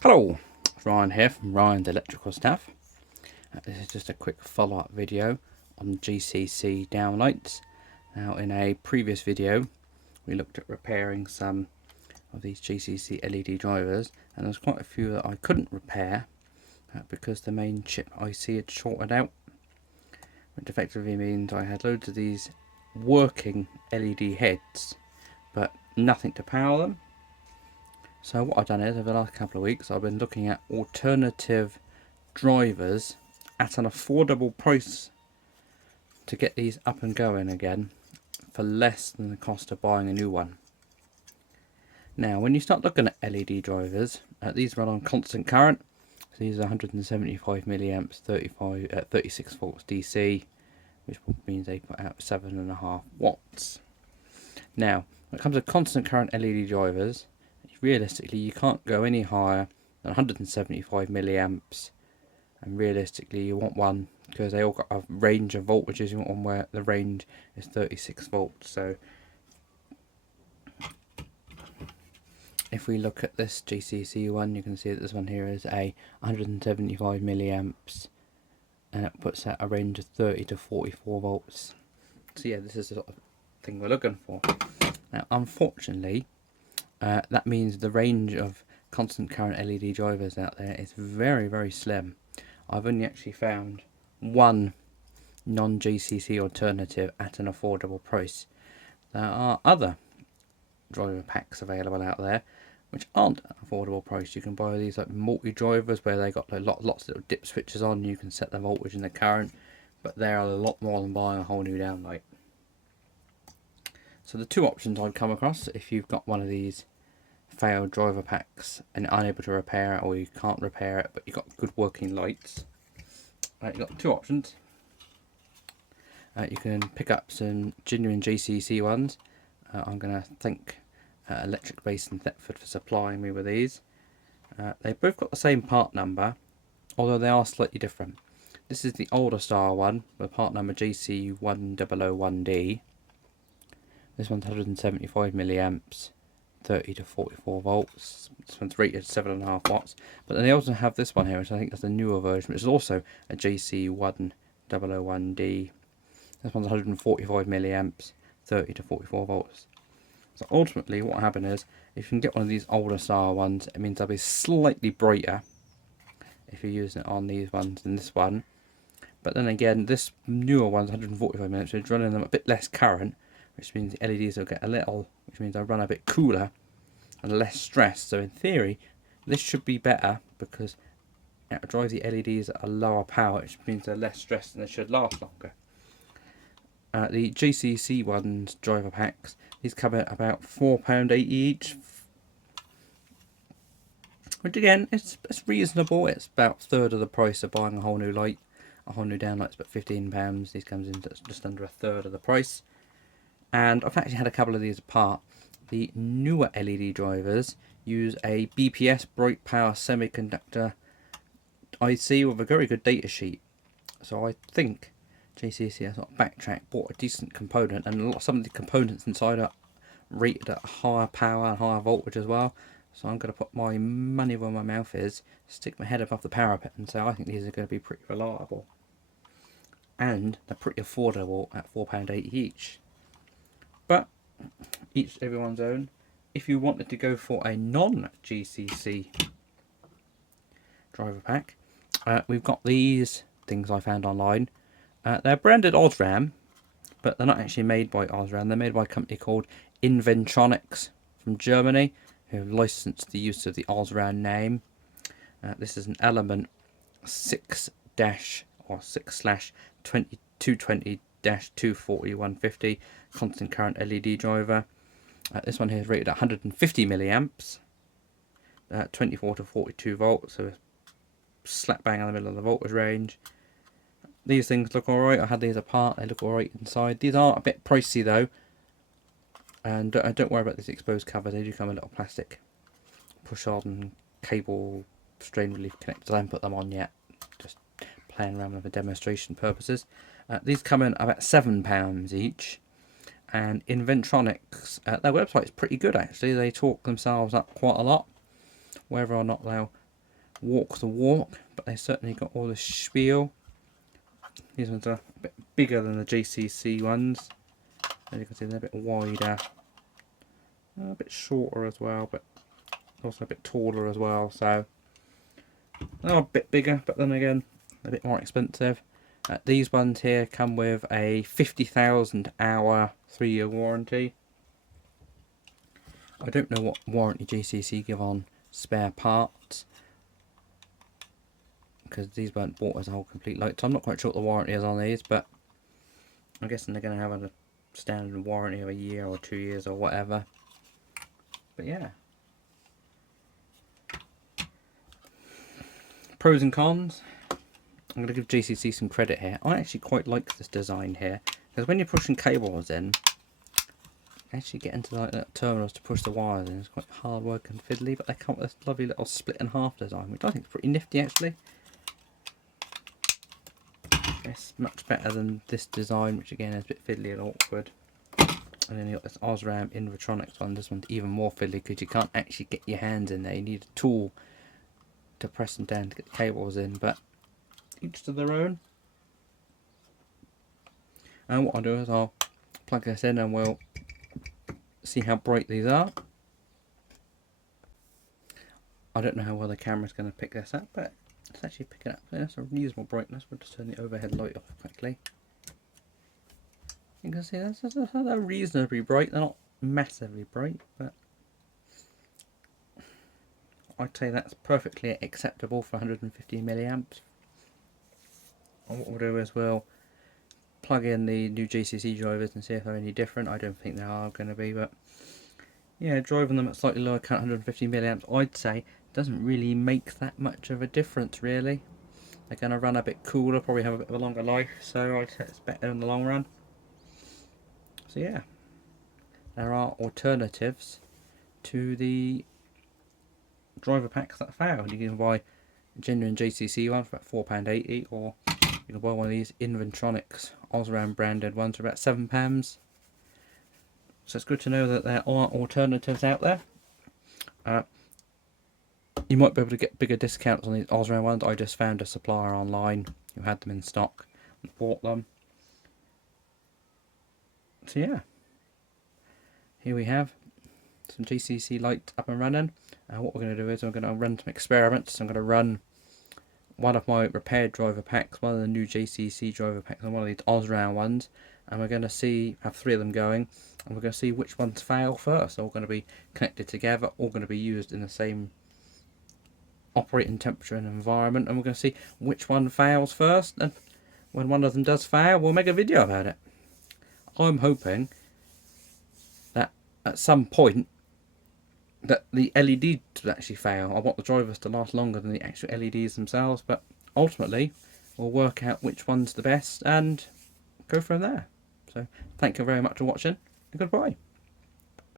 Hello, it's Ryan here from Ryan's Electrical Stuff. This is just a quick follow-up video on GCC downlights. Now, in a previous video we looked at repairing some of these GCC LED drivers, and there's quite a few that I couldn't repair because the main chip IC had shorted out, which effectively means I had loads of these working LED heads but nothing to power them. So what I've done is, over the last couple of weeks, I've been looking at alternative drivers at an affordable price to get these up and going again for less than the cost of buying a new one. Now, when you start looking at LED drivers, these run on constant current. So these are 175 milliamps, 36 volts DC, which means they put out 7.5 watts. Now, when it comes to constant current LED drivers, realistically you can't go any higher than 175 milliamps, and realistically you want one because they all got a range of voltages. You want one where the range is 36 volts. So if we look at this GCC one, you can see that this one here is a 175 milliamps and it puts out a range of 30 to 44 volts. So yeah, this is the sort of thing we're looking for. Now, unfortunately, that means the range of constant current LED drivers out there is very, very slim. I've only actually found one non-GCC alternative at an affordable price. There are other driver packs available out there which aren't at an affordable price. You can buy these like multi-drivers where they got like lots of little dip switches on. You can set the voltage and the current, but they are a lot more than buying a whole new downlight. So the two options I've come across, if you've got one of these failed driver packs and unable to repair it, or you can't repair it but you've got good working lights, you've got two options. You can pick up some genuine GCC ones. I'm going to thank Electric Base in Thetford for supplying me with these. They've both got the same part number, although they are slightly different. This is the older style one with part number GC1001D. This one's 175 milliamps, 30 to 44 volts. This one's rated 7.5 watts. But then they also have this one here, which I think is the newer version, which is also a GC1001D. This one's 145 milliamps, 30 to 44 volts. So ultimately what happened is, if you can get one of these older style ones, it means they'll be slightly brighter if you're using it on these ones than this one. But then again, this newer one's 145 milliamps, so it's running them a bit less current, which means the LEDs will get a little, which means they'll run a bit cooler and less stressed. So in theory, this should be better because it drives the LEDs at a lower power, which means they're less stressed and they should last longer. The GCC ones, driver packs, these come at about £4.80 each, which again, it's reasonable. It's about a third of the price of buying a whole new light. A whole new downlight's about £15. These comes in just under a third of the price. And I've actually had a couple of these apart. The newer LED drivers use a BPS, bright power semiconductor IC, with a very good data sheet. So I think GCC has sort of backtracked, bought a decent component, and some of the components inside are rated at higher power and higher voltage as well. So I'm going to put my money where my mouth is, stick my head above the parapet, and say I think these are going to be pretty reliable. And they're pretty affordable at £4.80 each. But each everyone's own. If you wanted to go for a non-GCC driver pack, we've got these things I found online. They're branded Osram, but they're not actually made by Osram. They're made by a company called Inventronics from Germany, who have licensed the use of the Osram name. This is an Element 6/220-240-150 constant current LED driver. This one here is rated at 150 milliamps, 24 to 42 volts, so slap bang in the middle of the voltage range. These things look alright. I had these apart, they look alright inside. These are a bit pricey though, and don't worry about these exposed covers. They do come with a little plastic push on cable strain relief connectors. I haven't put them on yet, just playing around with them for demonstration purposes. These come in about £7 each, and Inventronics, their website is pretty good actually. They talk themselves up quite a lot. Whether or not they'll walk the walk, but they certainly got all the spiel. These ones are a bit bigger than the JCC ones. As you can see, they're a bit wider, a bit shorter as well, but also a bit taller as well. So they're a bit bigger, but then again, a bit more expensive. These ones here come with a 50,000 hour 3-year warranty. I don't know what warranty JCC give on spare parts, because these weren't bought as a whole complete light, so I'm not quite sure what the warranty is on these, but I'm guessing they're going to have a standard warranty of a year or 2 years or whatever. But yeah. Pros and cons. I'm going to give JCC some credit here. I actually quite like this design here, because when you're pushing cables in, actually get into like little terminals to push the wires in. It's quite hard work and fiddly, but they come with this lovely little split in half design, which I think is pretty nifty actually. It's much better than this design, which again is a bit fiddly and awkward. And then you've got this Osram Invertronics one. This one's even more fiddly because you can't actually get your hands in there. You need a tool to press them down to get the cables in, but each to their own. And what I'll do is I'll plug this in and we'll see how bright these are. I don't know how well the camera's going to pick this up, but it's actually picking up. That's a reasonable brightness. We'll just turn the overhead light off quickly. You can see they're reasonably bright. They're not massively bright, but I'd say that's perfectly acceptable for 150 milliamps. And what we'll do is we'll plug in the new JCC drivers and see if they're any different. I don't think they are going to be, but yeah, driving them at slightly lower current, 150 milliamps, I'd say doesn't really make that much of a difference really. They're going to run a bit cooler, probably have a bit of a longer life, so I'd say it's better in the long run. So yeah, there are alternatives to the driver packs that failed. You can buy a genuine JCC one for about £4.80, or you can buy one of these Inventronics Osram branded ones for about £7. So it's good to know that there are alternatives out there. You might be able to get bigger discounts on these Osram ones. I just found a supplier online who had them in stock and bought them. So yeah, here we have some JCC lights up and running. What we're going to do is I'm going to run some experiments. I'm going to run one of my repaired driver packs, one of the new JCC driver packs, and one of these Osram ones, and we're going to have 3 of them going, and we're going to see which ones fail first. They're all going to be connected together, all going to be used in the same operating temperature and environment, and we're going to see which one fails first, and when one of them does fail, we'll make a video about it. I'm hoping that at some point that the LEDs actually fail. I want the drivers to last longer than the actual LEDs themselves, but ultimately we'll work out which one's the best and go from there. So thank you very much for watching, and goodbye.